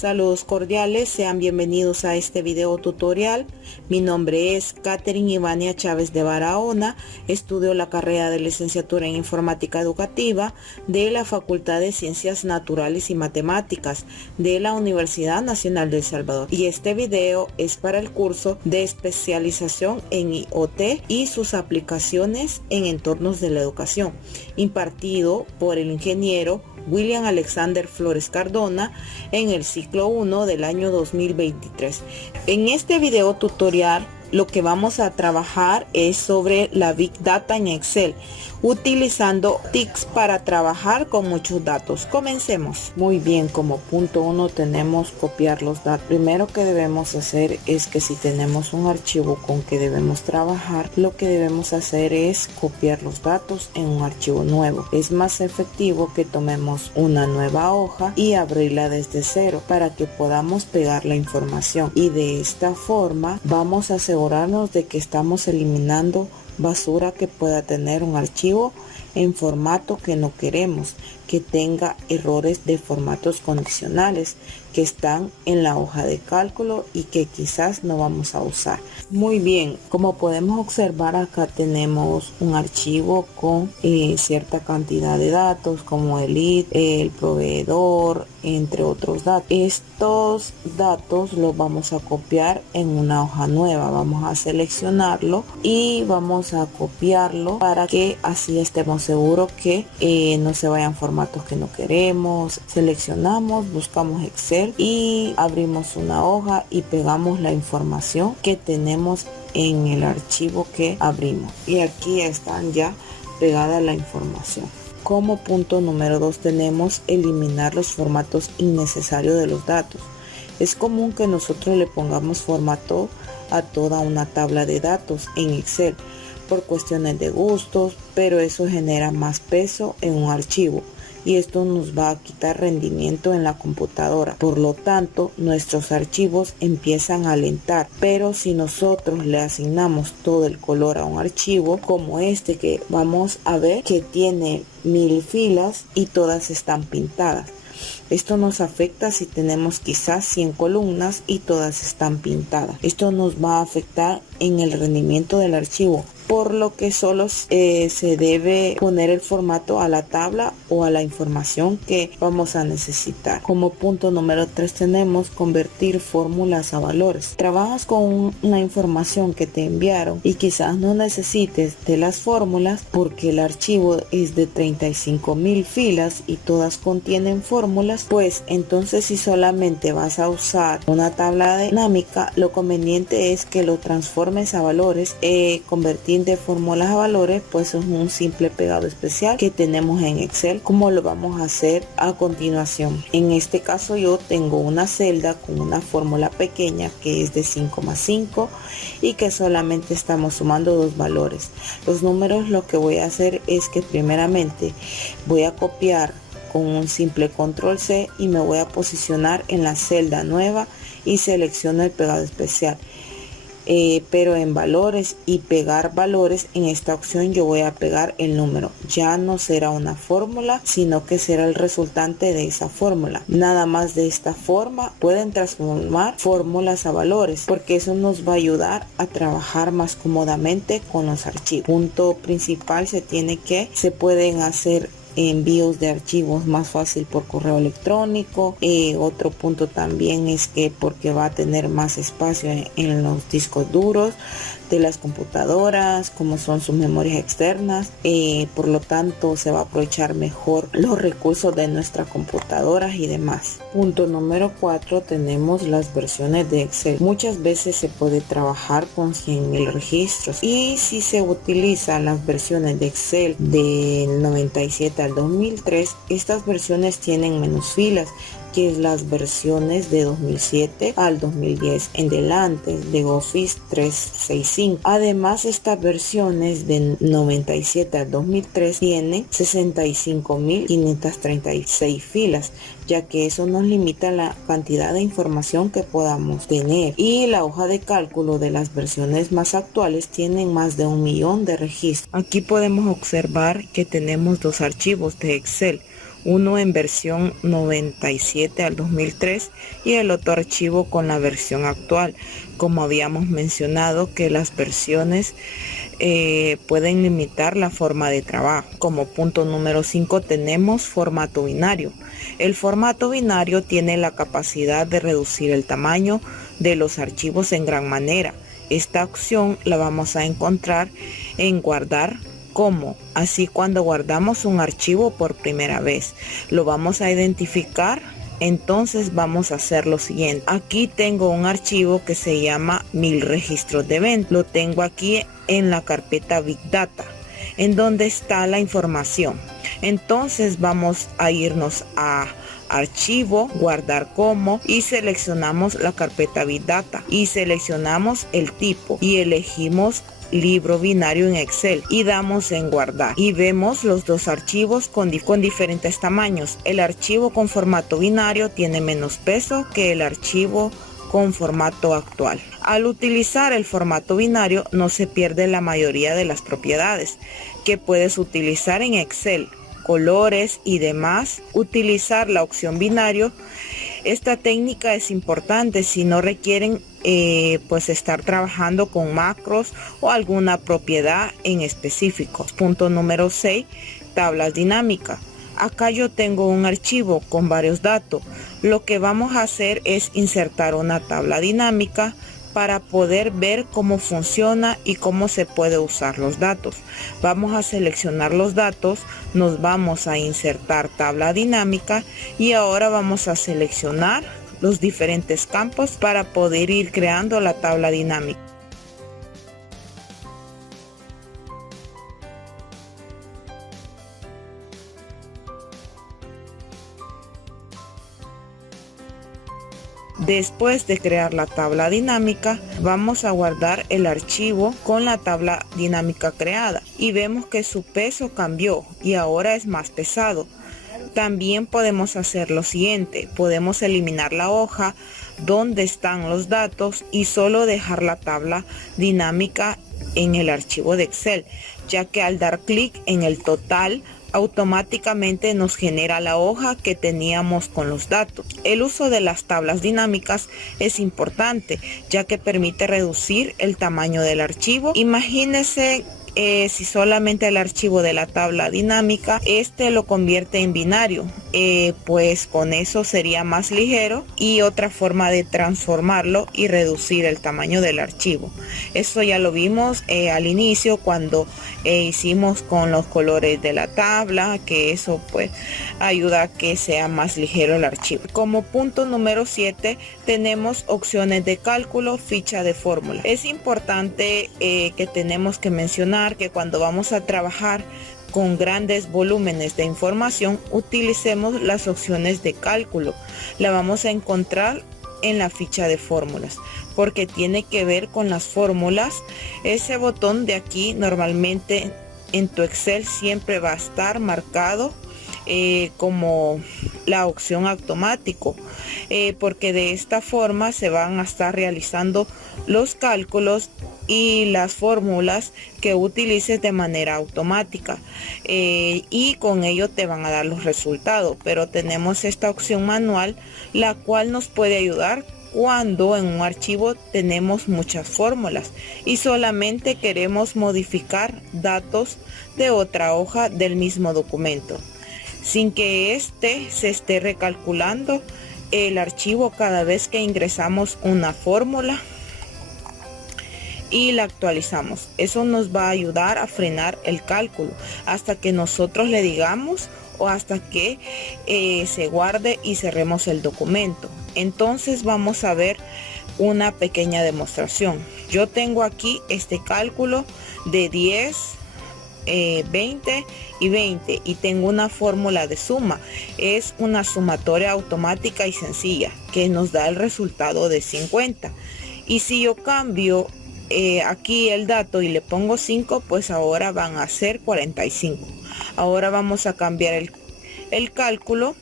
Saludos cordiales, sean bienvenidos a este video tutorial. Mi nombre es Catherine Ivania Chávez de Barahona. Estudio la carrera de licenciatura en Informática Educativa de la Facultad de Ciencias Naturales y Matemáticas de la Universidad Nacional de El Salvador. Y este video es para el curso de especialización en IoT y sus aplicaciones en entornos de la educación, impartido por el ingeniero William Alexander Flores Cardona en el ciclo 1 del año 2023. En este video tutorial lo que vamos a trabajar es sobre la Big Data en Excel, utilizando TICs para trabajar con muchos datos. Comencemos. Muy bien, como punto 1 tenemos copiar los datos. Primero que debemos hacer es que si tenemos un archivo con que debemos trabajar, lo que debemos hacer es copiar los datos en un archivo nuevo. Es más efectivo que tomemos una nueva hoja y abrirla desde cero para que podamos pegar la información, y de esta forma vamos a asegurarnos de que estamos eliminando basura que pueda tener un archivo en formato que no queremos, que tenga errores de formatos condicionales que están en la hoja de cálculo y que quizás no vamos a usar. Muy bien, como podemos observar, acá tenemos un archivo con cierta cantidad de datos como el ID, el proveedor, entre otros datos. Estos datos los vamos a copiar en una hoja nueva. Vamos a seleccionarlo y vamos a copiarlo para que así estemos seguros que no se vayan formatos que no queremos. Seleccionamos, buscamos Excel y abrimos una hoja y pegamos la información que tenemos en el archivo que abrimos, y aquí están ya pegada la información. Como punto número 2 tenemos eliminar los formatos innecesarios de los datos. Es común que nosotros le pongamos formato a toda una tabla de datos en Excel por cuestiones de gustos, pero eso genera más peso en un archivo y esto nos va a quitar rendimiento en la computadora. Por lo tanto, nuestros archivos empiezan a alentar. Pero si nosotros le asignamos todo el color a un archivo como este, que vamos a ver que tiene 1000 filas y todas están pintadas, esto nos afecta si tenemos quizás 100 columnas y todas están pintadas. Esto nos va a afectar en el rendimiento del archivo, por lo que solo se debe poner el formato a la tabla o a la información que vamos a necesitar. Como punto número 3 tenemos convertir fórmulas a valores. Trabajas con una información que te enviaron y quizás no necesites de las fórmulas porque el archivo es de 35,000 filas y todas contienen fórmulas. Pues entonces, si solamente vas a usar una tabla dinámica, lo conveniente es que lo transformes a valores. Convertir de fórmulas a valores pues es un simple pegado especial que tenemos en Excel, como lo vamos a hacer a continuación. En este caso yo tengo una celda con una fórmula pequeña que es de 5,5 y que solamente estamos sumando dos valores. Los números, lo que voy a hacer es que primeramente voy a copiar con un simple control C y me voy a posicionar en la celda nueva y selecciono el pegado especial. Pero en valores y pegar valores, en esta opción yo voy a pegar el número. Ya no será una fórmula, sino que será el resultante de esa fórmula. Nada más de esta forma pueden transformar fórmulas a valores, porque eso nos va a ayudar a trabajar más cómodamente con los archivos. Punto principal, se pueden hacer envíos de archivos más fácil por correo electrónico. Otro punto también es que porque va a tener más espacio en los discos duros de las computadoras, como son sus memorias externas, por lo tanto se va a aprovechar mejor los recursos de nuestras computadoras y demás. Punto número 4 tenemos las versiones de Excel. Muchas veces se puede trabajar con 100,000 registros, y si se utilizan las versiones de Excel del 97 al 2003, estas versiones tienen menos filas que es las versiones de 2007 al 2010 en delante de Office 365. Además, estas versiones de 97 al 2003 tienen 65.536 filas, ya que eso nos limita la cantidad de información que podamos tener. Y la hoja de cálculo de las versiones más actuales tienen más de 1 millón de registros. Aquí podemos observar que tenemos dos archivos de Excel. uno en versión 97 al 2003 y el otro archivo con la versión actual. Como habíamos mencionado, que las versiones pueden limitar la forma de trabajo. Como punto número 5 tenemos formato binario. El formato binario tiene la capacidad de reducir el tamaño de los archivos en gran manera. Esta opción la vamos a encontrar en guardar como. Así, cuando guardamos un archivo por primera vez, lo vamos a identificar. Entonces vamos a hacer lo siguiente. Aquí tengo un archivo que se llama 1000 registros de venta. Lo tengo aquí en la carpeta Big Data, en donde está la información. Entonces vamos a irnos a archivo, guardar como, y seleccionamos la carpeta Big Data y seleccionamos el tipo y elegimos libro binario en Excel y damos en guardar y vemos los dos archivos con diferentes tamaños. El archivo con formato binario tiene menos peso que el archivo con formato actual. Al utilizar el formato binario no se pierde la mayoría de las propiedades que puedes utilizar en Excel, colores y demás. Utilizar la opción binario. Esta técnica es importante si no requieren pues estar trabajando con macros o alguna propiedad en específico. Punto número 6, tablas dinámicas. Acá yo tengo un archivo con varios datos. Lo que vamos a hacer es insertar una tabla dinámica para poder ver cómo funciona y cómo se puede usar los datos. Vamos a seleccionar los datos, nos vamos a insertar tabla dinámica y ahora vamos a seleccionar los diferentes campos para poder ir creando la tabla dinámica. Después de crear la tabla dinámica, vamos a guardar el archivo con la tabla dinámica creada y vemos que su peso cambió y ahora es más pesado. También podemos hacer lo siguiente: podemos eliminar la hoja donde están los datos y solo dejar la tabla dinámica en el archivo de Excel, ya que al dar clic en el total automáticamente nos genera la hoja que teníamos con los datos. El uso de las tablas dinámicas es importante, ya que permite reducir el tamaño del archivo. Imagínense si solamente el archivo de la tabla dinámica lo convierte en binario, pues con eso sería más ligero y otra forma de transformarlo y reducir el tamaño del archivo. Eso ya lo vimos al inicio cuando hicimos con los colores de la tabla, que eso pues ayuda a que sea más ligero el archivo. Como punto número 7 tenemos opciones de cálculo, ficha de fórmula. Es importante que tenemos que mencionar que cuando vamos a trabajar con grandes volúmenes de información, utilicemos las opciones de cálculo. La vamos a encontrar en la ficha de fórmulas, porque tiene que ver con las fórmulas. Ese botón de aquí normalmente en tu Excel siempre va a estar marcado como la opción automático, porque de esta forma se van a estar realizando los cálculos y las fórmulas que utilices de manera automática, y con ello te van a dar los resultados. Pero tenemos esta opción manual, la cual nos puede ayudar cuando en un archivo tenemos muchas fórmulas y solamente queremos modificar datos de otra hoja del mismo documento, sin que se esté recalculando el archivo cada vez que ingresamos una fórmula y la actualizamos. Eso nos va a ayudar a frenar el cálculo hasta que nosotros le digamos o hasta que se guarde y cerremos el documento. Entonces vamos a ver una pequeña demostración. Yo tengo aquí este cálculo de 10, 20 y 20 y tengo una fórmula de suma. Es una sumatoria automática y sencilla que nos da el resultado de 50. Y si yo cambio aquí el dato y le pongo 5, pues ahora van a ser 45. Ahora vamos a cambiar el cálculo.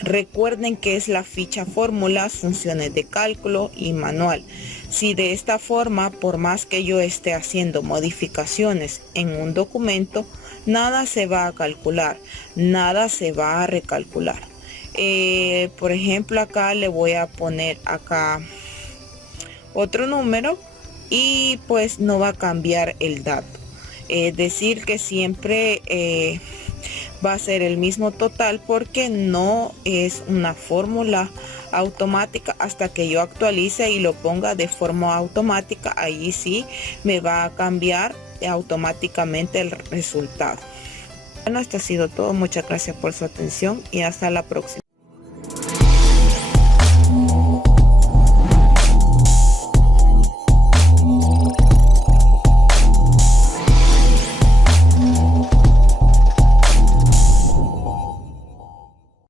Recuerden que es la ficha fórmulas, funciones de cálculo y manual. Si de esta forma, por más que yo esté haciendo modificaciones en un documento, nada se va a calcular, nada se va a recalcular. Por ejemplo, acá le voy a poner acá otro número y pues no va a cambiar el dato. Es decir, que siempre va a ser el mismo total, porque no es una fórmula automática. Hasta que yo actualice y lo ponga de forma automática, ahí sí me va a cambiar automáticamente el resultado. Bueno, esto ha sido todo. Muchas gracias por su atención y hasta la próxima.